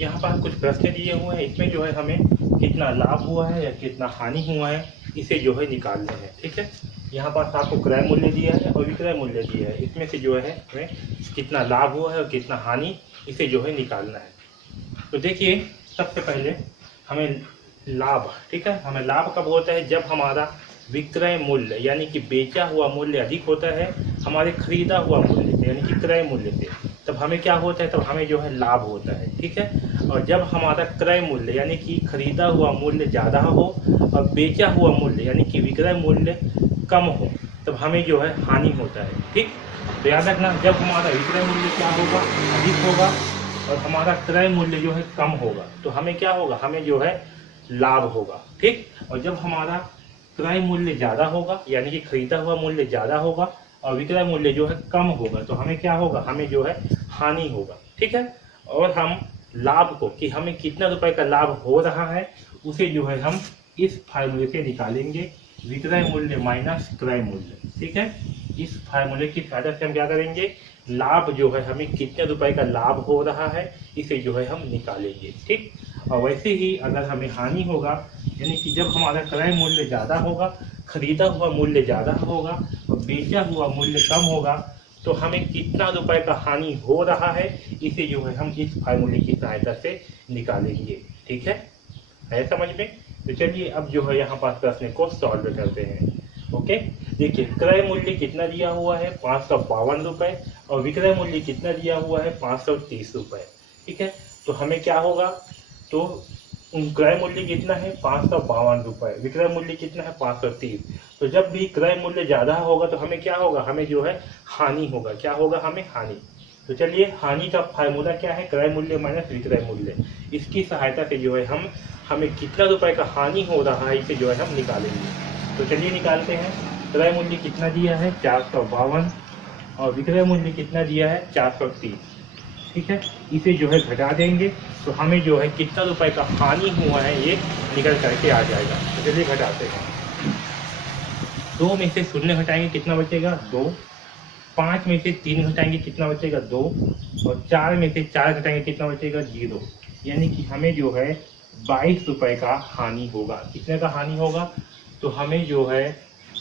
यहाँ पर कुछ प्रश्न दिए हुए हैं, इसमें जो है हमें कितना लाभ हुआ है या कितना हानि हुआ है इसे जो है निकालना है। ठीक है, यहाँ पर आपको क्रय मूल्य दिया है और विक्रय मूल्य दिया है, इसमें से जो है हमें कितना लाभ हुआ है और कितना हानि इसे जो है निकालना है। तो देखिए सबसे पहले हमें लाभ, ठीक है, हमें लाभ कब होता है? जब हमारा विक्रय मूल्य यानी कि बेचा हुआ मूल्य अधिक होता है हमारे खरीदा हुआ मूल्य से यानी कि क्रय मूल्य से, तब हमें क्या होता है? तब हमें जो है लाभ होता है। ठीक है, और जब हमारा क्रय मूल्य यानी कि खरीदा हुआ मूल्य ज़्यादा हो और बेचा हुआ मूल्य यानी कि विक्रय मूल्य कम हो तब हमें जो है हानि होता है। ठीक, तो याद रखना, जब हमारा विक्रय मूल्य क्या होगा? अधिक होगा और हमारा क्रय मूल्य जो है कम होगा तो हमें क्या होगा? हमें जो है लाभ होगा। ठीक, और जब हमारा क्रय मूल्य ज़्यादा होगा यानी कि खरीदा हुआ मूल्य ज़्यादा होगा और विक्रय मूल्य जो है कम होगा तो हमें क्या होगा? हमें जो है हानि होगा। ठीक है, और हम लाभ को कि हमें कितना रुपए का लाभ हो रहा है उसे जो है हम इस फार्मूले से निकालेंगे, विक्रय मूल्य माइनस क्रय मूल्य। ठीक है, इस फार्मूले की सहायता से हम क्या करेंगे? लाभ जो है हमें कितने रुपए का लाभ हो रहा है इसे जो है हम निकालेंगे। ठीक, और वैसे ही अगर हमें हानि होगा यानी कि जब हमारा क्रय मूल्य ज़्यादा होगा, खरीदा हुआ मूल्य ज़्यादा होगा और बेचा हुआ मूल्य कम होगा तो हमें कितना रुपए का हानि हो रहा है इसे जो है हम इस फार्मूले की सहायता से निकालेंगे। ठीक है समझ में? तो चलिए अब जो है यहाँ पास प्रश्न को सॉल्व करते हैं। ओके, देखिए क्रय मूल्य कितना दिया हुआ है? 552 रुपये और विक्रय मूल्य कितना दिया हुआ है? 530 रुपये। ठीक है, तो हमें क्या होगा? तो क्रय मूल्य कितना है? 552 रुपये, विक्रय मूल्य कितना है? 530। तो जब भी क्रय मूल्य ज़्यादा होगा तो हमें क्या होगा? हमें जो है हानि होगा। क्या होगा? हमें हानि। तो चलिए हानि का फार्मूला क्या है? क्रय मूल्य माइनस विक्रय मूल्य। इसकी सहायता से जो है हमें कितना रुपए का हानि हो रहा है इसे जो है हम निकालेंगे। तो चलिए निकालते हैं। क्रय मूल्य कितना दिया है? 452 और विक्रय मूल्य कितना दिया है? 430। ठीक है, इसे जो है घटा देंगे तो हमें जो है कितना रुपए का हानि हुआ है ये निकल करके आ जाएगा। तो चलिए घटाते हैं। 2 में से 0 घटाएंगे कितना बचेगा? 2। 5 में से 3 घटाएंगे कितना बचेगा? 2। और 4 में से 4 घटाएंगे कितना बचेगा? 0। यानी कि हमें जो है 22 रुपए का हानि होगा। कितने का हानि होगा? तो हमें जो है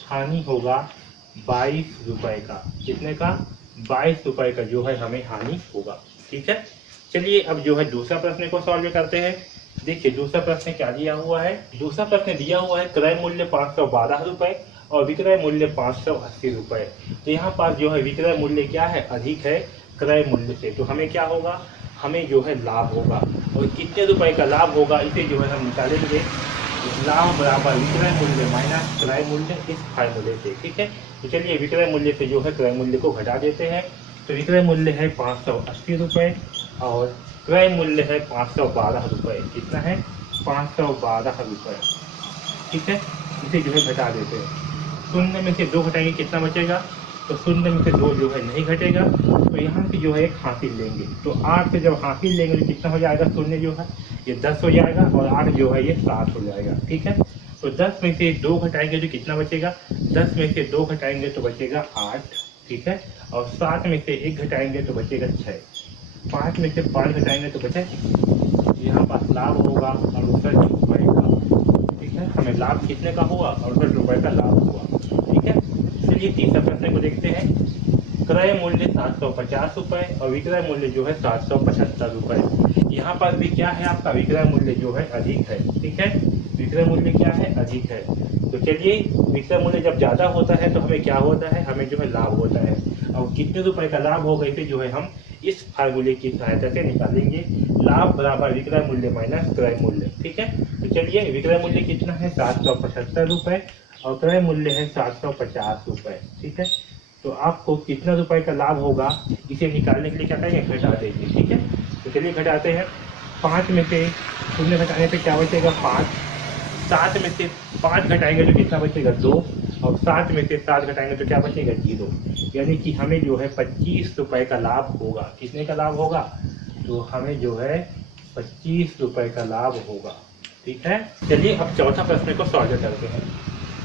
हानि होगा 22 रुपए का। कितने का? 22 रुपए का जो है हमें हानि होगा। ठीक है, चलिए अब जो है दूसरा प्रश्न को सॉल्व करते हैं। देखिए दूसरा प्रश्न क्या दिया हुआ है? दूसरा प्रश्न दिया हुआ है क्रय मूल्य 512 रुपये और विक्रय मूल्य 580 रुपये। तो यहाँ पास जो है विक्रय मूल्य क्या है? अधिक है क्रय मूल्य से, तो हमें क्या होगा? हमें जो है लाभ होगा। और कितने रुपए का लाभ होगा इसे जो है हम निकालेंगे, लाभ बराबर विक्रय मूल्य माइनस क्रय मूल्य, इस फार्मूले से। ठीक है, तो चलिए विक्रय मूल्य से जो है क्रय मूल्य को घटा देते हैं। तो विक्रय मूल्य है 580 रुपये और क्रय मूल्य है 512 रुपये। कितना है? 512 रुपये। ठीक है, इसे जो है घटा देते हैं। 0 में से 2 घटाएंगे कितना बचेगा? तो 0 में से 2 जो है नहीं घटेगा तो यहाँ से जो है एक हासिल लेंगे। तो 8 से जब हासिल लेंगे तो कितना हो जाएगा? 0 जो है ये 10 हो जाएगा और 8 जो है ये 7 हो जाएगा। ठीक है, तो 10 में से 2 घटाएंगे तो कितना बचेगा? 10 में से 2 घटाएंगे तो बचेगा 8। ठीक है, और 7 में से 1 घटाएंगे तो बचेगा 6। 5 में से 5 घटाएंगे तो बचे, यहाँ पास लाभ होगा 68 रुपये का। ठीक है, हमें लाभ कितने का हुआ? 68 रुपये का लाभ हुआ। ठीक है, चलिए तीसरा प्रश्न को देखते हैं। क्रय मूल्य 750 रुपये और विक्रय मूल्य जो है 775 रुपये। यहाँ पर भी क्या है? आपका विक्रय मूल्य जो है अधिक है। ठीक है, विक्रय मूल्य क्या है? अधिक है। तो चलिए विक्रय मूल्य जब ज़्यादा होता है तो हमें क्या होता है? हमें जो है लाभ होता है। और कितने रुपए का लाभ होगा इसे जो है हम इस फार्मूले की सहायता से निकालेंगे, लाभ बराबर विक्रय मूल्य माइनस क्रय मूल्य। ठीक है, तो चलिए विक्रय मूल्य कितना है? 775 रुपये और क्रय मूल्य है 750 रुपये। ठीक है, तो आपको कितना रुपए का लाभ होगा इसे निकालने के लिए क्या करेंगे? घटा देंगे। ठीक है, तो चलिए घटाते हैं। 5 में से 0 घटाने पे क्या बचेगा? 5। 7 में से 5 घटाएंगे तो कितना बचेगा? 2। और 7 में से 7 घटाएंगे तो क्या बचेगा? 0। यानी कि हमें जो है 25 रुपए का लाभ होगा। कितने का लाभ होगा? तो हमें जो है 25 रुपए का लाभ होगा। ठीक है, चलिए अब चौथा प्रश्न को सॉल्व करते हैं।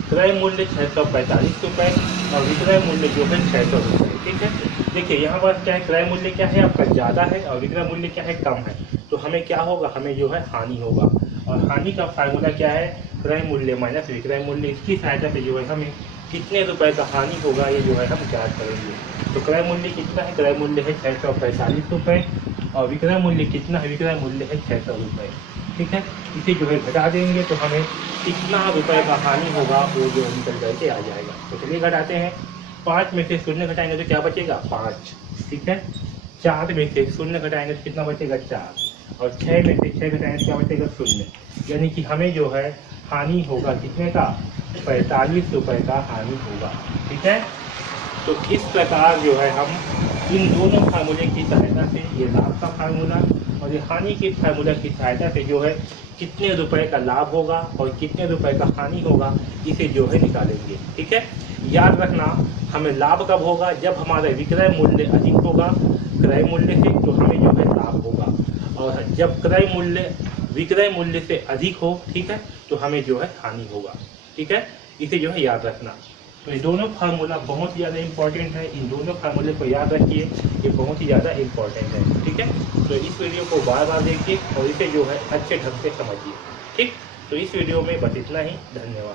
क्रय मूल्य 645 रुपये और विक्रय मूल्य जो है 600 रुपये। ठीक है। देखिए यहाँ पर क्या है, क्रय मूल्य क्या है आपका ज़्यादा है और विक्रय मूल्य क्या है कम है, तो हमें क्या होगा, हमें जो है हानि होगा। और हानि का फार्मूला क्या है, क्रय मूल्य माइनस विक्रय मूल्य। इसकी सहायता से जो है हमें कितने रुपए का हानि होगा ये जो है हम ज्ञात करेंगे। तो क्रय मूल्य कितना है, क्रय मूल्य है 645 रुपये और विक्रय मूल्य कितना है, विक्रय मूल्य है 600 रुपये। ठीक है, इसे जो है घटा देंगे तो हमें कितना रुपए का हानि होगा वो जो निकल करके आ जाएगा। तो चलिए घटाते हैं। 5 में से शून्य घटाएंगे तो क्या बचेगा, 5। ठीक है, 4 में से शून्य घटाएंगे तो कितना बचेगा, 4। और 6 में से 6 घटाएंगे तो क्या बचेगा, शून्य। यानी कि हमें जो है हानि होगा कितने का, 45 रुपये का हानि होगा। ठीक है, तो इस प्रकार जो है हम इन दोनों फार्मूले की सहायता से, ये लाभ का फार्मूला और ये हानि के फार्मूला की सहायता से जो है कितने रुपए का लाभ होगा और कितने रुपए का हानि होगा इसे जो है निकालेंगे। ठीक है, याद रखना हमें लाभ कब होगा, जब हमारा विक्रय मूल्य अधिक होगा क्रय मूल्य से, तो हमें जो है लाभ होगा। और जब क्रय मूल्य विक्रय मूल्य से अधिक हो, ठीक है, तो हमें जो है हानि होगा। ठीक है, इसे जो है याद रखना। तो ये दोनों फार्मूला बहुत ही ज़्यादा इंपॉर्टेंट है, इन दोनों फार्मूले को याद रखिए, ये बहुत ही ज़्यादा इंपॉर्टेंट है। ठीक है, तो इस वीडियो को बार बार देखिए और इसे जो है अच्छे ढंग से समझिए। ठीक, तो इस वीडियो में बस इतना ही, धन्यवाद।